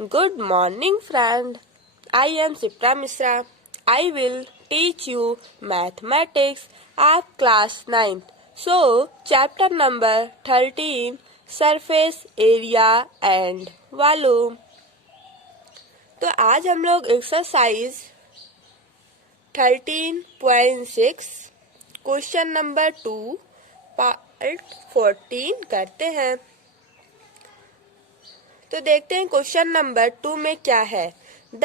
Good morning, friend. I am Sipra Misra. I will teach you mathematics of class 9th. So, chapter number 13, surface area and volume. तो आज हम लोग exercise 13.6 question number 2 part 14 करते हैं। तो देखते हैं क्वेश्चन नंबर 2 में क्या है। The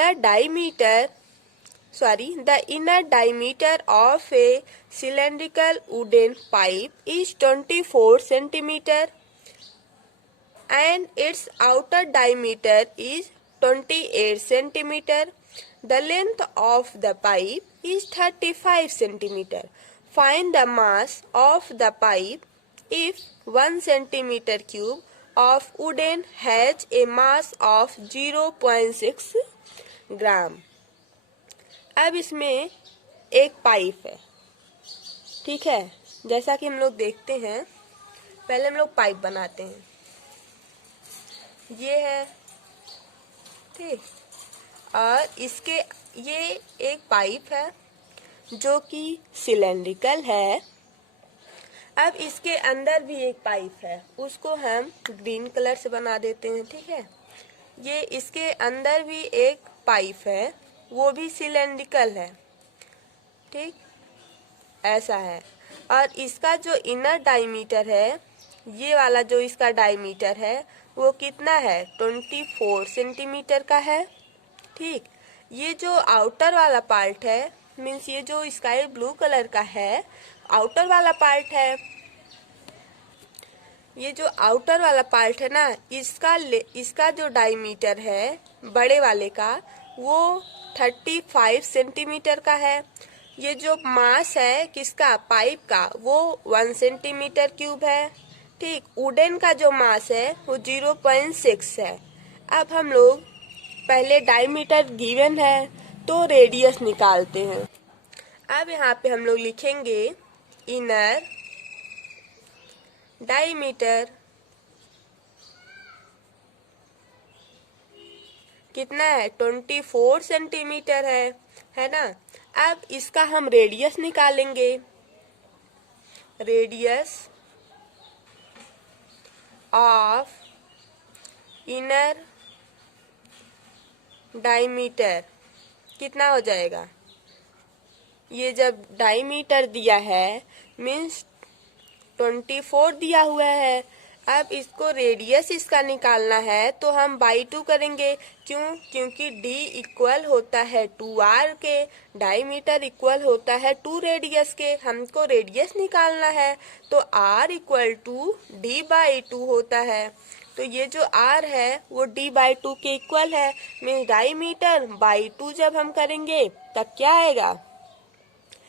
inner diameter of a cylindrical wooden pipe is 24 centimetre and its outer diameter is 28 centimeter. The length of the pipe is 35 centimeter. Find the mass of the pipe if 1 centimeter cube of wooden has a mass of 0.6 ग्राम। अब इसमें एक pipe है, ठीक है। जैसा कि हम लोग देखते हैं, पहले हम लोग पाइप बनाते हैं। ये है, ठीक। और इसके ये एक पाइप है जो कि सिलेंड्रिकल है। अब इसके अंदर भी एक पाइप है, उसको हम ग्रीन कलर से बना देते हैं, ठीक है। ये इसके अंदर भी एक पाइप है, वो भी सिलेंड्रिकल है, ठीक, ऐसा है। और इसका जो इनर डायमीटर है, ये वाला जो इसका डायमीटर है वो कितना है, 24 सेंटीमीटर का है, ठीक। ये जो आउटर वाला पार्ट है, मीन्स ये जो स्काई ब्लू कलर का है, आउटर वाला पार्ट है। ये जो आउटर वाला पार्ट है ना, इसका जो डायमीटर है बड़े वाले का, वो 35 सेंटीमीटर का है। ये जो मास है किसका, पाइप का, वो 1 सेंटीमीटर क्यूब है, ठीक। वुडन का जो मास है वो 0.6 है। अब हम लोग पहले डायमीटर गिवन है तो रेडियस निकालते हैं। अब यहाँ पे हम लोग लिखेंगे इनर डायमीटर कितना है, 24 सेंटीमीटर है ना। अब इसका हम रेडियस निकालेंगे। रेडियस ऑफ इनर डायमीटर कितना हो जाएगा। ये जब डायमीटर दिया है मीन्स 24 दिया हुआ है। अब इसको रेडियस इसका निकालना है तो हम बाई 2 करेंगे। क्योंकि d इक्वल होता है 2r के, डायमीटर इक्वल होता है 2 रेडियस के। हमको रेडियस निकालना है तो r इक्वल टू d/2 होता है। तो ये जो r है वो d/2 के इक्वल है। मीन्स डायमीटर बाई 2 जब हम करेंगे तब क्या आएगा,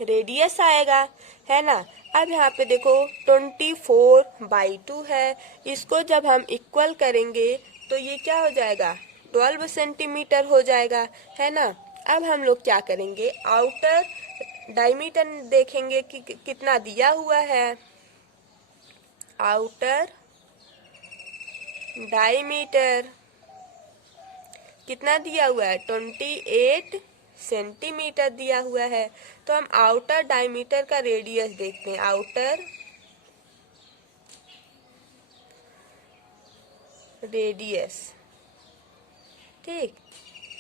रेडियस आएगा, है ना। अब यहाँ पे देखो 24/2 है, इसको जब हम इक्वल करेंगे तो ये क्या हो जाएगा, 12 सेंटीमीटर हो जाएगा, है ना। अब हम लोग क्या करेंगे, आउटर डायमीटर देखेंगे कि कितना दिया हुआ है। आउटर डायमीटर कितना दिया हुआ है, 28 सेंटीमीटर दिया हुआ है। तो हम आउटर डायमीटर का रेडियस देखते हैं। आउटर रेडियस, ठीक,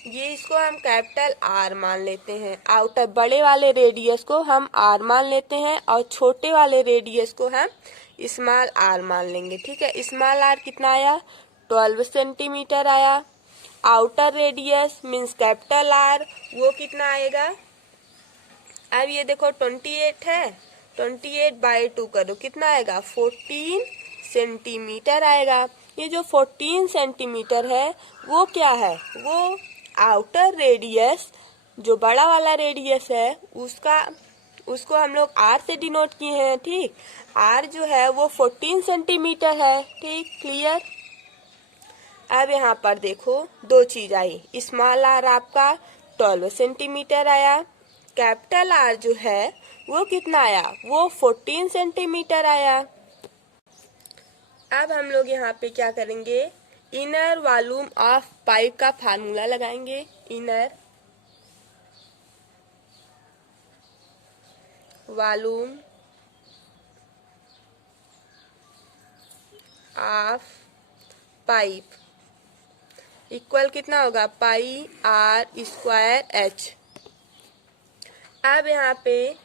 ये इसको हम कैपिटल R मान लेते हैं। आउटर बड़े वाले रेडियस को हम R मान लेते हैं और छोटे वाले रेडियस को हम स्मॉल r मान लेंगे, ठीक है। स्मॉल r कितना आया, 12 सेंटीमीटर आया। Outer radius means capital R, वो कितना आएगा। अब ये देखो 28 है, 28/2 करो, कितना आएगा, 14 सेंटीमीटर आएगा। ये जो 14 सेंटीमीटर है वो क्या है, वो आउटर रेडियस, जो बड़ा वाला रेडियस है उसको हम लोग r से डिनोट किए हैं, ठीक। r जो है वो 14 सेंटीमीटर है, ठीक, क्लियर। अब यहाँ पर देखो दो चीज आई, स्मॉल r आपका 12 सेंटीमीटर आया, कैपिटल R जो है वो कितना आया, वो 14 सेंटीमीटर आया। अब हम लोग यहाँ पे क्या करेंगे, इनर वॉल्यूम ऑफ पाइप का फार्मूला लगाएंगे। Inner volume of pipe equal कितना होगा, पाई आर स्क्वायर एच। अब यहाँ पे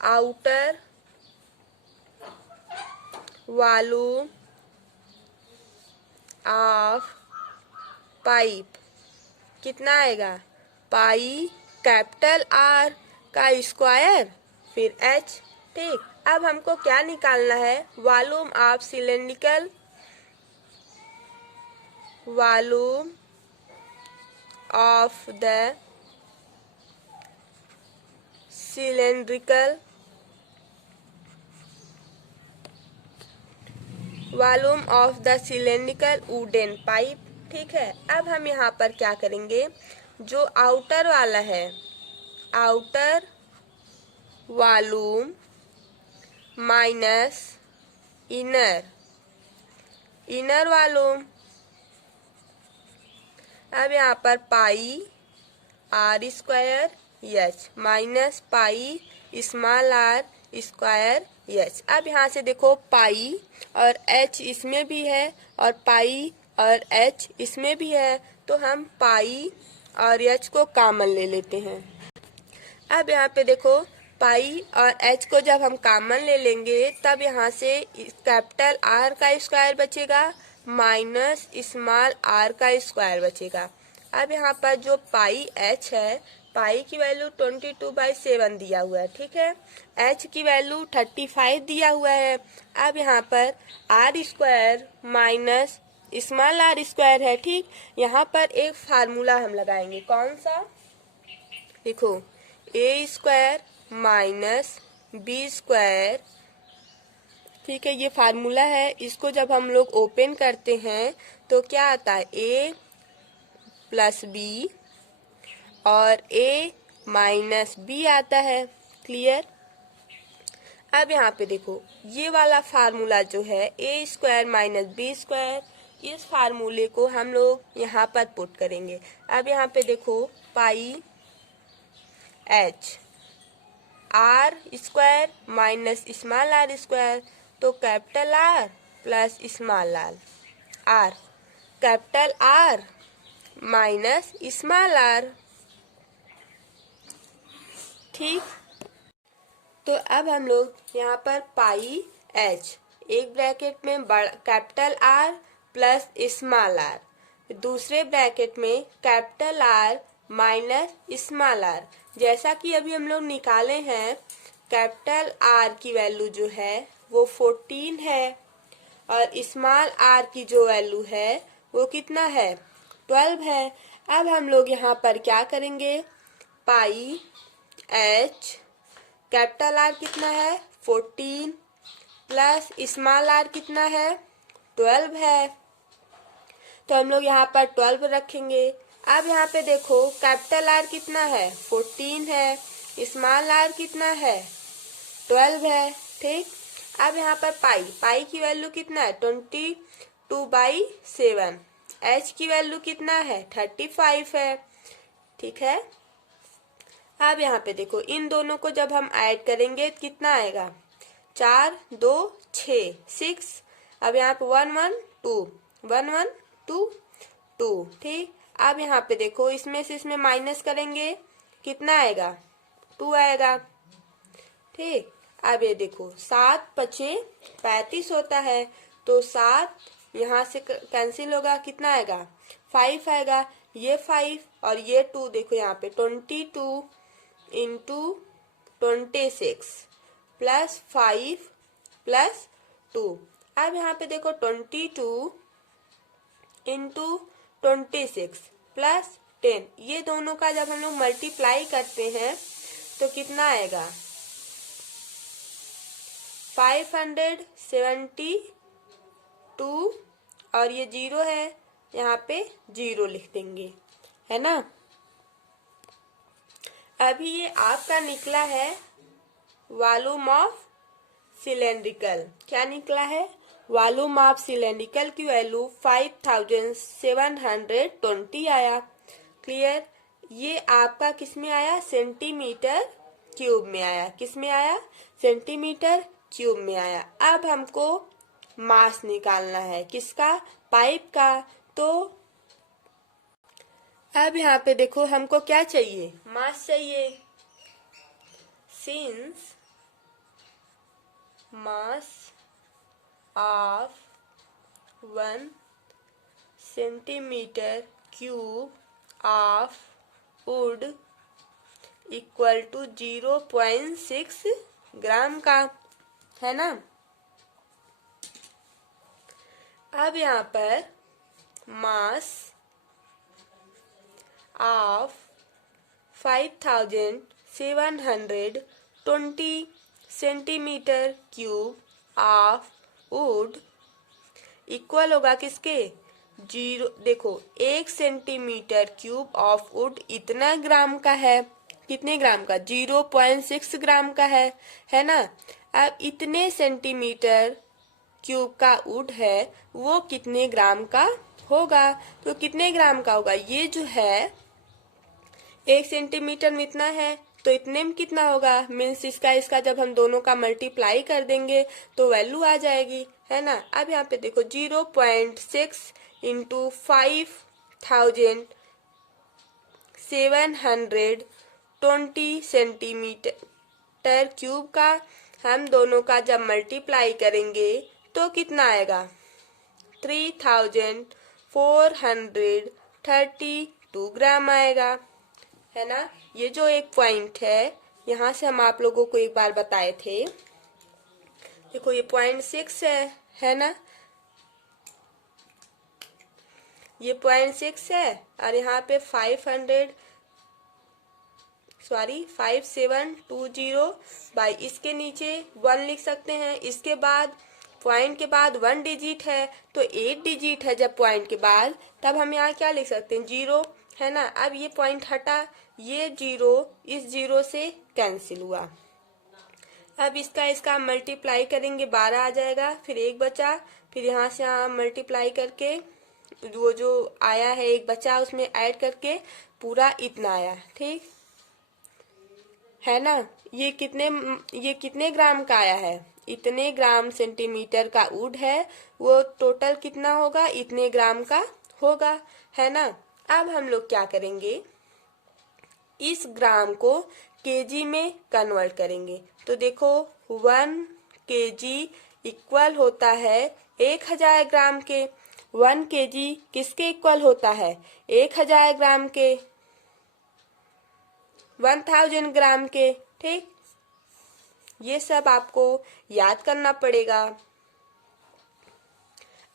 आउटर वॉल्यूम ऑफ पाइप कितना आएगा, पाई कैपिटल आर का स्क्वायर फिर एच। ठीक, अब हमको क्या निकालना है, volume of cylindrical, volume of the cylindrical, volume of the cylindrical wooden pipe. ठीक है, अब हम यहाँ पर क्या करेंगे, जो आउटर वाला है, outer volume minus inner, inner volume. अब यहाँ पर pi R square H minus pi small R square H. अब यहाँ से देखो पाई और एच इसमें भी है और पाई और एच इसमें भी है, तो हम पाई और एच को कॉमन ले लेते हैं। अब यहाँ पे देखो पाई और एच को जब हम कॉमन ले लेंगे तब यहाँ से कैपिटल आर का स्क्वायर बचेगा माइनस स्मॉल आर का स्क्वायर बचेगा। अब यहाँ पर जो पाई एच है, पाई की वैल्यू 22/7 दिया हुआ है। ठीक है, एच की वैल्यू 35 दिया हुआ है। अब यहाँ पर R square minus small R square है। ठीक, यहाँ पर एक फार्मूला हम लगाएंगे, कौन सा, देखो ए स्क्वायर माइनस बी स्क्वायर। ठीक है, ये फार्मूला है, इसको जब हम लोग ओपन करते हैं तो क्या आता है, ए प्लस बी और ए माइनस बी आता है। क्लियर। अब यहाँ पे देखो ये वाला फार्मूला जो है ए स्क्वायर माइनस बी स्क्वायर, इस फार्मूले को हम लोग यहाँ पर पुट करेंगे। अब यहाँ पे देखो pi H R square minus small R square, तो capital R plus small R, capital R minus small R. ठीक, तो अब हम लोग यहाँ पर पाई एच एक ब्रैकेट में capital R plus small R, दूसरे ब्रैकेट में capital R minus small R. जैसा कि अभी हम लोग निकाले हैं, कैपिटल आर की वैल्यू जो है वो 14 है और स्मॉल आर की जो वैल्यू है वो कितना है, 12 है। अब हम लोग यहाँ पर क्या करेंगे, पाई एच कैपिटल आर कितना है 14 प्लस स्मॉल आर कितना है 12 है, तो हम लोग यहाँ पर 12 रखेंगे। अब यहाँ पे देखो कैपिटल आर कितना है 14 है, स्मॉल आर कितना है 12 है। ठीक, अब यहाँ पर पाई की वैल्यू कितना है 22/7, एच की वैल्यू कितना है 35 है। ठीक है, अब यहाँ पे देखो इन दोनों को जब हम ऐड करेंगे कितना आएगा, 4 2 6 6। अब यहाँ पे 1 1 2 1 1 2 2। ठीक, अब यहाँ पे देखो इसमें से इसमें माइनस करेंगे कितना आएगा, 2 आएगा। ठीक, अब ये देखो 7 5 35 होता है, तो 7 यहाँ से कैंसिल होगा, कितना आएगा 5 आएगा। ये 5 और ये 2 देखो यहाँ पे 22 इंटू 26 प्लस 5 प्लस 2। अब यहाँ पे देखो 22 इंटू 26 प्लस 10, ये दोनों का जब हम लोग मल्टीप्लाई करते हैं तो कितना आएगा 572 और ये 0 है, यहाँ पे 0 लिख देंगे, है ना। अभी ये आपका निकला है वॉल्यूम ऑफ सिलेंड्रिकल, क्या निकला है वॉल्यूम ऑफ सिलेंड्रिकल की वैल्यू 5720 आया। क्लियर। ये आपका किस में आया? सेंटीमीटर क्यूब में आया। किस में आया? सेंटीमीटर क्यूब में आया। अब हमको मास निकालना है। किसका? पाइप का। तो अब यहाँ पे देखो हमको क्या चाहिए? मास चाहिए। Since mass of 1 centimetre cube of wood equal to 0.6 gram का है ना। अब यहाँ पर mass of 5720 centimetre cube of wood equal होगा किसके? 0। देखो 1 सेंटीमीटर क्यूब ऑफ वुड इतना ग्राम का है। कितने ग्राम का? 0.6 ग्राम का है ना। अब इतने सेंटीमीटर क्यूब का वुड है वो कितने ग्राम का होगा? तो कितने ग्राम का होगा? ये जो है 1 सेंटीमीटर में इतना है तो इतने में कितना होगा? मीन्स इसका जब हम दोनों का मल्टीप्लाई कर देंगे तो वैल्यू आ जाएगी, है ना। अब यहाँ पे देखो 0.6 इंटू 5720 सेंटीमीटर क्यूब का हम दोनों का जब मल्टीप्लाई करेंगे तो कितना आएगा? 3432 ग्राम आएगा, है ना। ये जो एक पॉइंट है यहाँ से हम आप लोगों को एक बार बताए थे। देखो ये 0.6 है ना। ये 0.6 है और यहाँ पे 5720 बाई इसके नीचे 1 लिख सकते हैं। इसके बाद पॉइंट के बाद 1 डिजिट है तो 8 डिजिट है जब पॉइंट के बाद, तब हम यहाँ क्या लिख सकते हैं? 0, है ना। अब ये पॉइंट हटा, ये 0 इस 0 से कैंसिल हुआ। अब इसका मल्टीप्लाई करेंगे 12 आ जाएगा, फिर 1 बचा, फिर यहाँ से यहाँ मल्टीप्लाई करके वो जो आया है 1 बचा उसमें ऐड करके पूरा इतना आया, ठीक है ना। ये कितने ग्राम का आया है? इतने ग्राम सेंटीमीटर का वुड है, वो टोटल कितना होगा? इतने ग्राम का होगा, है ना। अब हम लोग क्या करेंगे? इस ग्राम को केजी में कन्वर्ट करेंगे। तो देखो 1 केजी इक्वल होता है 1000 ग्राम के। 1 केजी किसके इक्वल होता है? 1000 ग्राम के, 1000 ग्राम के, ठीक। ये सब आपको याद करना पड़ेगा।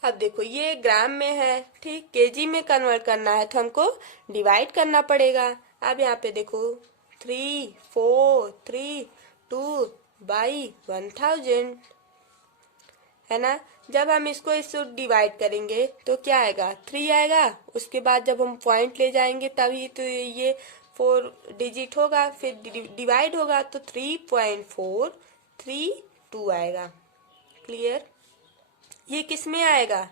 अब देखो ये ग्राम में है, ठीक। केजी में कन्वर्ट करना है तो हमको डिवाइड करना पड़ेगा। अब यहाँ पे देखो 3432 बाई 1000, है ना। जब हम इसको डिवाइड करेंगे तो क्या आएगा? 3 आएगा। उसके बाद जब हम पॉइंट ले जाएंगे तभी तो ये 4 डिजिट होगा, फिर डिवाइड होगा तो 3.432 आएगा। क्लियर। ये किस में आएगा?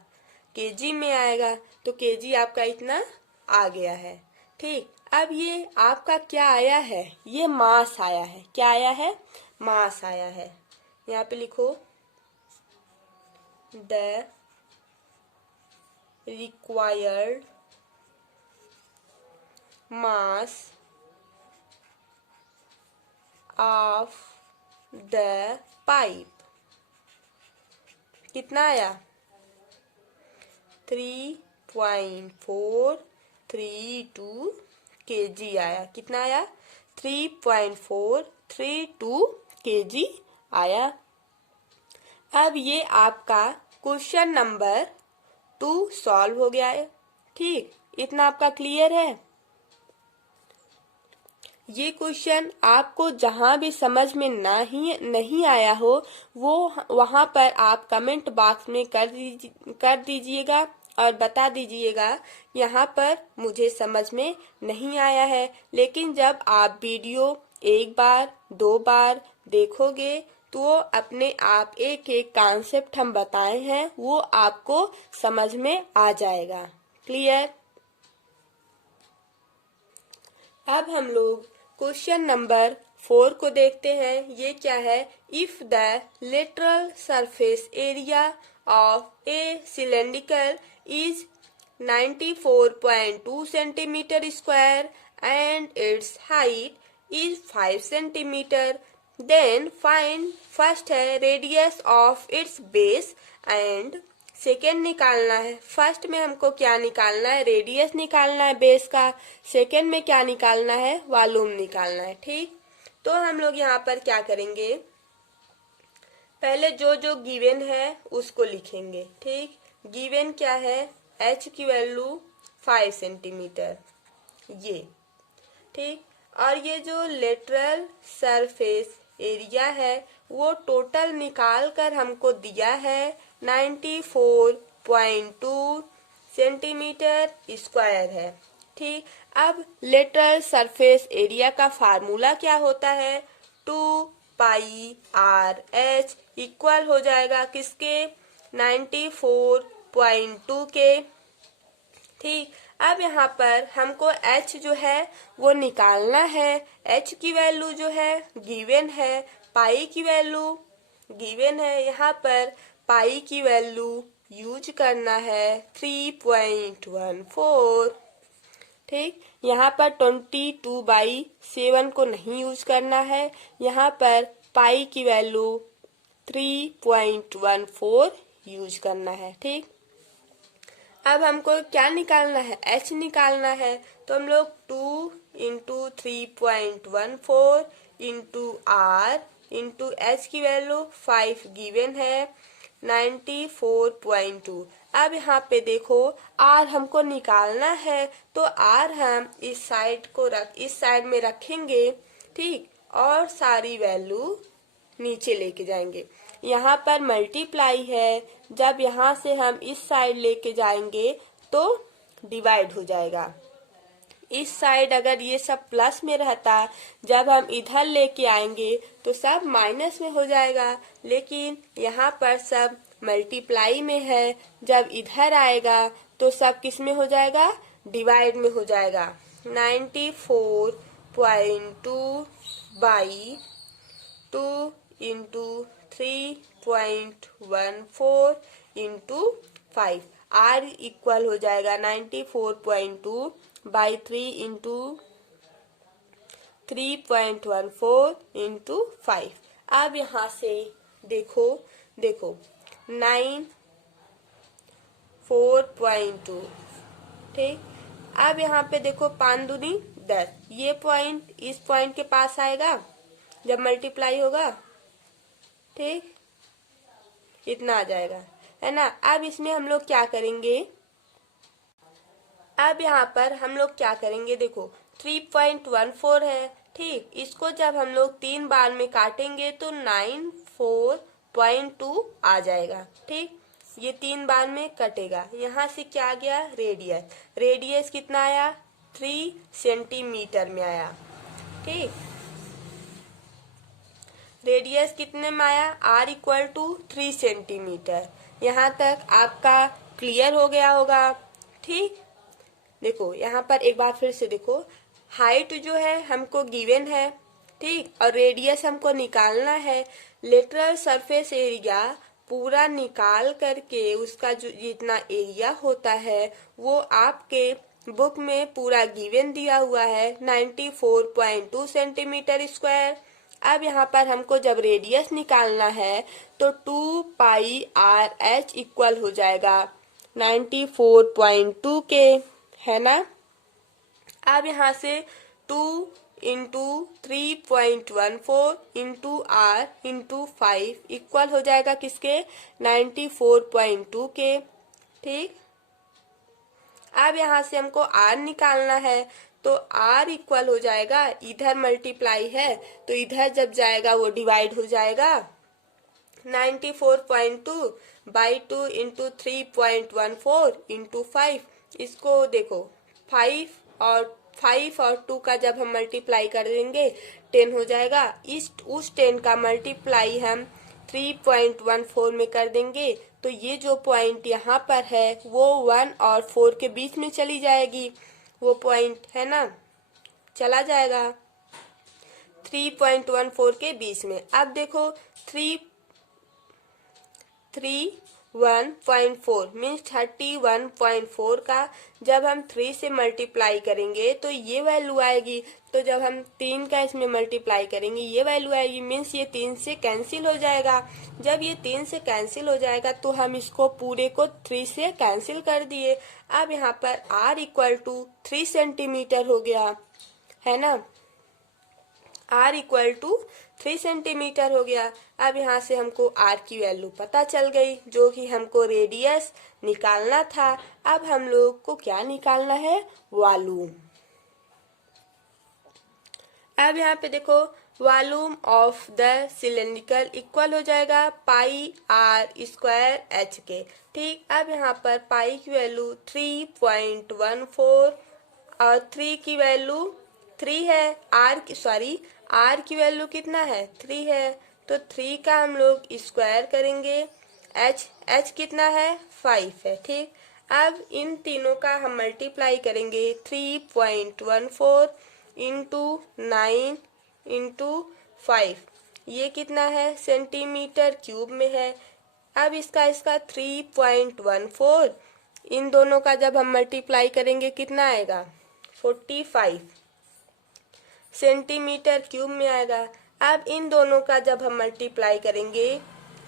केजी में आएगा। तो केजी आपका इतना आ गया है, ठीक। अब ये आपका क्या आया है? ये मास आया है। क्या आया है? मास आया है। यहाँ पे लिखो the required mass of the pipe कितना आया? 3.432 केजी आया। कितना आया? 3.432 केजी आया। अब ये आपका क्वेश्चन नंबर 2 सॉल्व हो गया है, ठीक। इतना आपका क्लियर है। ये क्वेश्चन आपको जहां भी समझ में नहीं आया हो वो वहां पर आप कमेंट बॉक्स में कर दीजिएगा और बता दीजिएगा यहाँ पर मुझे समझ में नहीं आया है। लेकिन जब आप वीडियो 1 बार 2 बार देखोगे तो अपने आप एक एक कॉन्सेप्ट हम बताए हैं वो आपको समझ में आ जाएगा। क्लियर? अब हम लोग क्वेश्चन नंबर 4 को देखते हैं। ये क्या है? If the lateral surface area of a cylindrical is 94.2 centimetre square and its height is 5 centimetre, then find first है radius of its base and second निकालना है। फर्स्ट में हमको क्या निकालना है? रेडियस निकालना है बेस का। सेकेंड में क्या निकालना है? वॉल्यूम निकालना है। ठीक, तो हम लोग यहाँ पर क्या करेंगे? पहले जो जो गिवन है उसको लिखेंगे। ठीक, गिवन क्या है? h की वैल्यू 5 सेंटीमीटर, ये। ठीक, और ये जो लेटरल सरफेस एरिया है वो टोटल निकाल कर हमको दिया है 94.2 सेंटीमीटर स्क्वायर है। ठीक, अब लेटरल सरफेस एरिया का फार्मूला क्या होता है? 2πr/h इक्वल हो जाएगा किसके? 94.2 के। ठीक, अब यहाँ पर हमको h जो है वो निकालना है। h की वैल्यू जो है गिवन है, पाई की वैल्यू गिवन है। यहाँ पर पाई की वैल्यू यूज करना है 3.14। ठीक, यहाँ पर 22/7 को नहीं यूज करना है। यहाँ पर पाई की वैल्यू 3.14 यूज करना है। ठीक, अब हमको क्या निकालना है? h निकालना है। तो हम लोग 2 into 3.14 into r into h की वैल्यू 5 गिवन है 94.2। अब यहाँ पे देखो r हमको निकालना है, तो r हम इस साइड में रखेंगे। ठीक, और सारी वैल्यू नीचे लेके जाएंगे। यहाँ पर मल्टीप्लाई है, जब यहाँ से हम इस साइड लेके जाएंगे तो डिवाइड हो जाएगा। इस साइड अगर ये सब प्लस में रहता, जब हम इधर लेके आएंगे तो सब माइनस में हो जाएगा, लेकिन यहाँ पर सब मल्टीप्लाई में है। जब इधर आएगा तो सब किस में हो जाएगा? डिवाइड में हो जाएगा। 94.2 by 2 into 3.14 into 5, r equal हो जाएगा 94.2 बाई 3 इंटू 3.14 इंटू 5। अब यहाँ से देखो 94.2। ठीक, अब यहाँ पे देखो 5 दूनी 10, ये पॉइंट इस पॉइंट के पास आएगा जब मल्टीप्लाई होगा। ठीक, इतना आ जाएगा, है ना। अब इसमें हम लोग क्या करेंगे? अब यहाँ पर हम लोग क्या करेंगे? देखो 3.14 है। ठीक, इसको जब हम लोग 3 बार में काटेंगे तो 94.2 आ जाएगा। ठीक, ये 3 बार में कटेगा। यहाँ से क्या आ गया? रेडियस कितना आया? 3 सेंटीमीटर में आया। ठीक, रेडियस कितने में आया? r equal to 3 centimetre. यहाँ तक आपका क्लियर हो गया होगा। ठीक, देखो यहाँ पर एक बार फिर से देखो, हाइट जो है हमको गिवन है। ठीक, और रेडियस हमको निकालना है। लेटरल सरफेस एरिया पूरा निकाल करके उसका जो जितना एरिया होता है वो आपके बुक में पूरा गिवन दिया हुआ है 94.2 सेंटीमीटर स्क्वायर। अब यहाँ पर हमको जब रेडियस निकालना है तो 2πr/h इक्वल हो जाएगा 94.2 के, है ना। अब यहाँ से 2 into 3.14 into r into 5 equal हो जाएगा किसके? 94.2 के। ठीक, अब यहाँ से हमको r निकालना है, तो r इक्वल हो जाएगा, इधर मल्टीप्लाई है तो इधर जब जाएगा वो डिवाइड हो जाएगा। 94.2 बाई 2 इंटू 3.14 इंटू 5, इसको देखो 5 और 5 और 2 का जब हम मल्टीप्लाई कर देंगे 10 हो जाएगा। उस 10 का मल्टीप्लाई हम 3.14 में कर देंगे तो ये जो पॉइंट यहाँ पर है वो 1 और 4 के बीच में चली जाएगी, वो पॉइंट है ना, चला जाएगा 3.14 के बीच में। अब देखो 31.4 मीन्स 31.4 का जब हम 3 से मल्टीप्लाई करेंगे तो ये वैल्यू आएगी। तो जब हम 3 का इसमें मल्टीप्लाई करेंगे ये वैल्यू आएगी, मीन्स ये 3 से कैंसिल हो जाएगा। जब ये 3 से कैंसिल हो जाएगा तो हम इसको पूरे को 3 से कैंसिल कर दिए। अब यहाँ पर r इक्वल टू 3 सेंटीमीटर हो गया, है ना, r इक्वल टू 3 सेंटीमीटर हो गया। अब यहाँ से हमको r की वैल्यू पता चल गई, जो कि हमको रेडियस निकालना था। अब हम लोग को क्या निकालना है, वॉल्यूम। अब यहाँ पे देखो volume of the cylindrical equal हो जाएगा पाई r स्क्वायर h के। ठीक, अब यहाँ पर पाई की वैल्यू 3.14 और 3 की वैल्यू 3 है, r की वैल्यू कितना है, 3 है, तो 3 का हम लोग स्क्वायर करेंगे, h कितना है, 5 है। ठीक, अब इन तीनों का हम मल्टीप्लाई करेंगे 3.14 इंटू 9 इंटू 5, ये कितना है, सेंटीमीटर क्यूब में है। अब इसका 3.14 इन दोनों का जब हम मल्टीप्लाई करेंगे कितना आएगा, 45 सेंटीमीटर क्यूब में आएगा। अब इन दोनों का जब हम मल्टीप्लाई करेंगे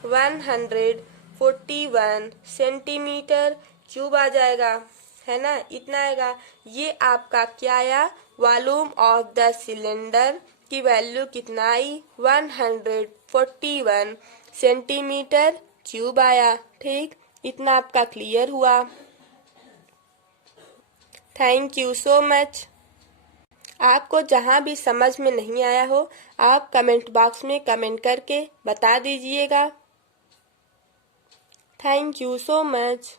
141 सेंटीमीटर क्यूब आ जाएगा, है ना, इतना आएगा। ये आपका क्या आया, वॉल्यूम ऑफ द सिलेंडर की वैल्यू कितना आई, 141 सेंटीमीटर क्यूब आया। ठीक, इतना आपका क्लियर हुआ। Thank you so much. आपको जहाँ भी समझ में नहीं आया हो आप कमेंट बॉक्स में कमेंट करके बता दीजिएगा। Thank you so much.